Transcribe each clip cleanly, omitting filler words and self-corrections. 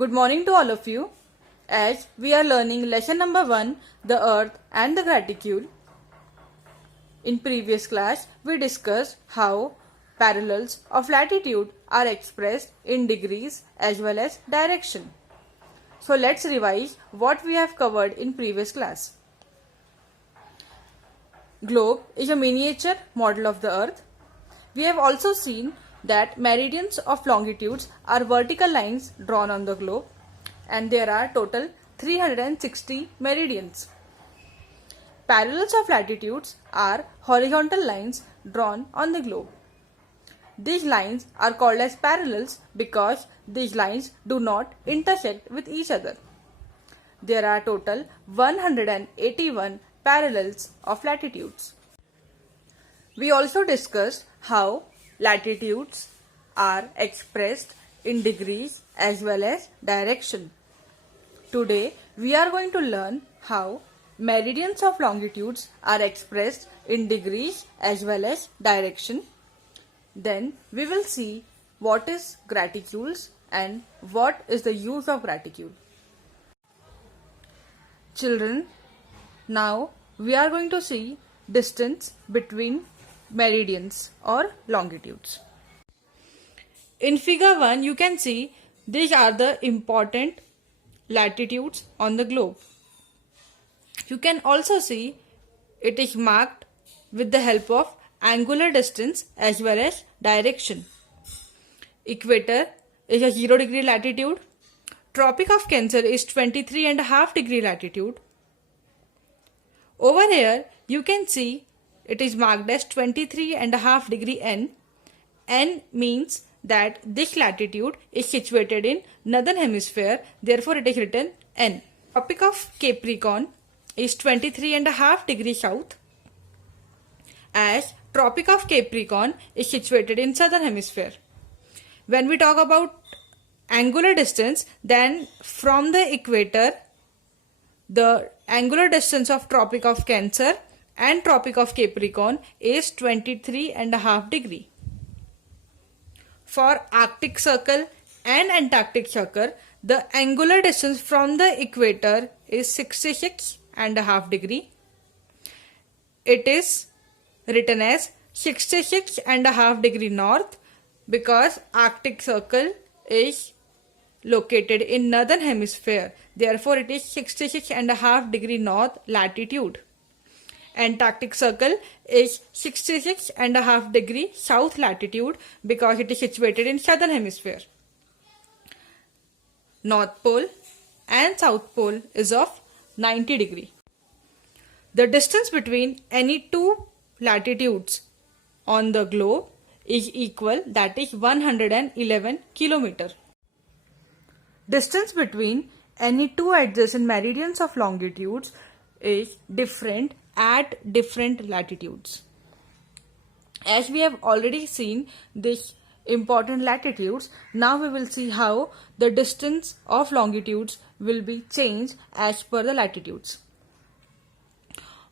Good morning to all of you. As we are learning lesson number 1, the earth and the graticule. In previous class, we discussed how parallels of latitude are expressed in degrees as well as direction. So let's revise what we have covered in previous class. Globe is a miniature model of the earth. We have also seen that meridians of longitudes are vertical lines drawn on the globe, and there are total 360 meridians. Parallels of latitudes are horizontal lines drawn on the globe. These lines are called as parallels because these lines do not intersect with each other. There are total 181 parallels of latitudes. We also discussed how latitudes are expressed in degrees as well as direction. Today we are going to learn how meridians of longitudes are expressed in degrees as well as direction. Then we will see what is graticules and what is the use of graticule. Children, now we are going to see distance between meridians or longitudes. In figure 1 you can see these are the important latitudes on the globe. You can also see it is marked with the help of angular distance as well as direction. Equator is a 0 degree latitude. Tropic of Cancer is 23.5 degree latitude. Over here you can see it is marked as 23.5 degree N. N means that this latitude is situated in northern hemisphere, therefore it is written N. Tropic of Capricorn is 23.5 degree south, as Tropic of Capricorn is situated in southern hemisphere. When we talk about angular distance, then from the equator, the angular distance of Tropic of Cancer and Tropic of Capricorn is 23.5 degree. For Arctic Circle and Antarctic Circle, the angular distance from the equator is 66.5 degree. It is written as 66.5 degree north because Arctic Circle is located in northern hemisphere. Therefore, it is 66.5 degree north latitude. Antarctic Circle is 66.5 degree south latitude because it is situated in southern hemisphere. North Pole and South Pole is of 90 degree. The distance between any two latitudes on the globe is equal, that is 111 kilometer. Distance between any two adjacent meridians of longitudes is different at different latitudes. As we have already seen these important latitudes, now we will see how the distance of longitudes will be changed as per the latitudes.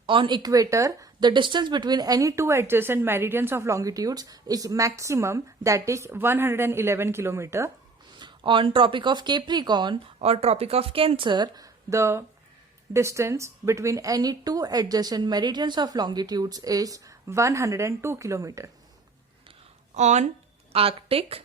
On equator, the distance between any two adjacent meridians of longitudes is maximum, that is 111 kilometer. On Tropic of Capricorn or Tropic of Cancer, the distance between any two adjacent meridians of longitudes is 102 kilometer. On Arctic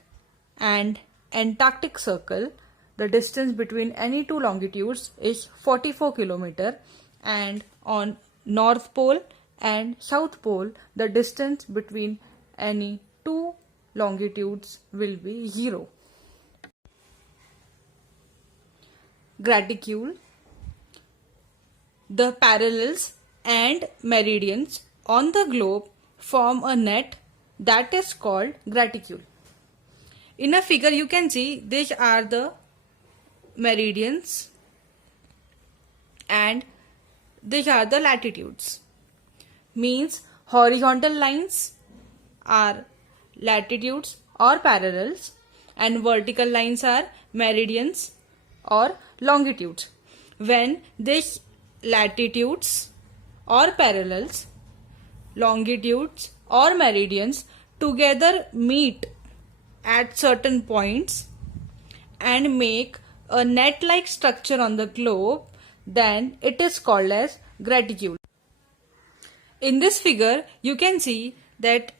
and Antarctic Circle, the distance between any two longitudes is 44 kilometer, and on North Pole and South Pole, the distance between any two longitudes will be 0. Graticule. The parallels and meridians on the globe form a net that is called graticule. In a figure you can see these are the meridians and these are the latitudes. Means horizontal lines are latitudes or parallels and vertical lines are meridians or longitudes. When these latitudes or parallels, longitudes or meridians together meet at certain points and make a net-like structure on the globe, then it is called as graticule. In this figure, you can see that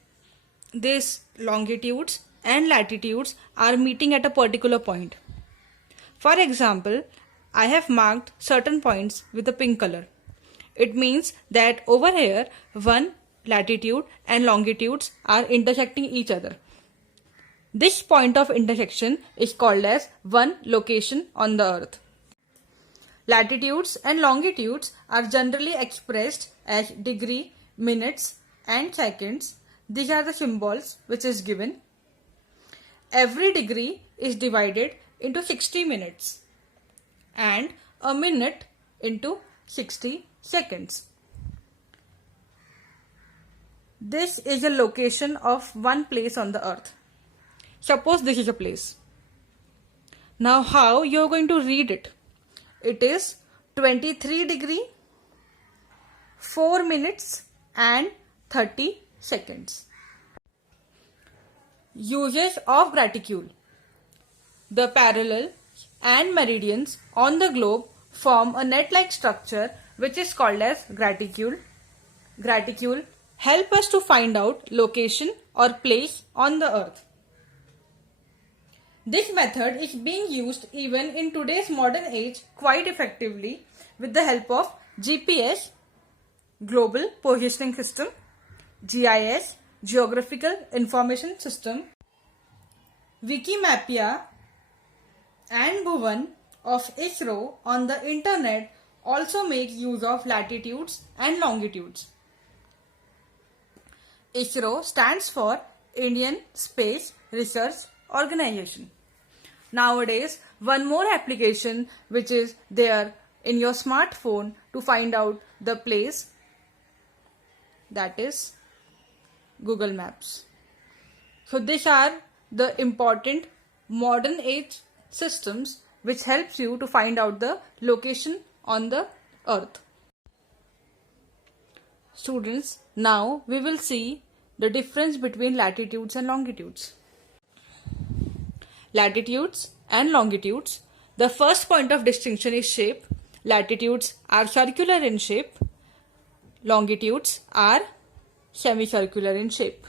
these longitudes and latitudes are meeting at a particular point. For example, I have marked certain points with a pink color. It means that over here, one latitude and longitudes are intersecting each other. This point of intersection is called as one location on the earth. Latitudes and longitudes are generally expressed as degree, minutes and seconds. These are the symbols which is given. Every degree is divided into 60 minutes and a minute into 60 seconds. This is a location of one place on the earth. Suppose this is a place. Now how you are going to read it? It is 23 degree, 4 minutes and 30 seconds. Uses of graticule. The parallel and meridians on the globe form a net-like structure which is called as graticule. Graticule help us to find out location or place on the earth. This method is being used even in today's modern age quite effectively with the help of GPS, Global Positioning System, GIS, Geographical Information System, Wikimapia and Bhuvan of ISRO on the internet also make use of latitudes and longitudes. ISRO stands for Indian Space Research Organization. Nowadays, one more application which is there in your smartphone to find out the place, that is Google Maps. So these are the important modern age systems which helps you to find out the location on the earth. Students, now we will see the difference between latitudes and longitudes. Latitudes and longitudes. The first point of distinction is shape. Latitudes are circular in shape. Longitudes are semicircular in shape.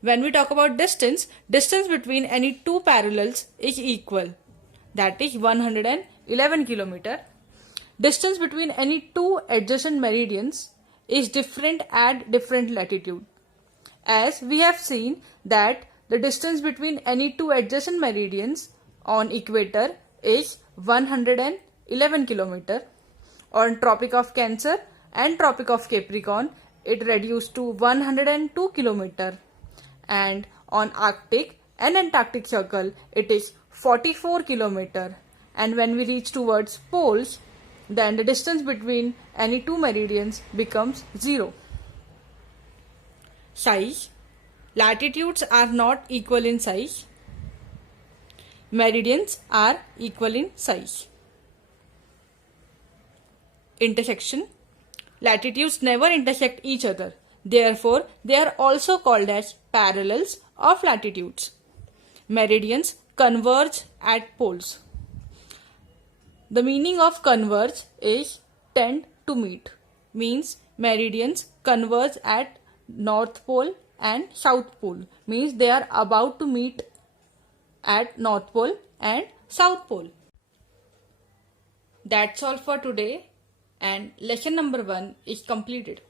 When we talk about distance, distance between any two parallels is equal. That is 111 km. Distance between any two adjacent meridians is different at different latitude. As we have seen that the distance between any two adjacent meridians on equator is 111 km. On Tropic of Cancer and Tropic of Capricorn, it reduced to 102 km. And on Arctic and Antarctic Circle, it is 44 km. And when we reach towards poles, then the distance between any two meridians becomes 0. Size. Latitudes are not equal in size. Meridians are equal in size. Intersection. Latitudes never intersect each other. Therefore, they are also called as parallels of latitudes. Meridians converge at poles. The meaning of converge is tend to meet. Means meridians converge at North Pole and South Pole. Means they are about to meet at North Pole and South Pole. That's all for today, and lesson number 1 is completed.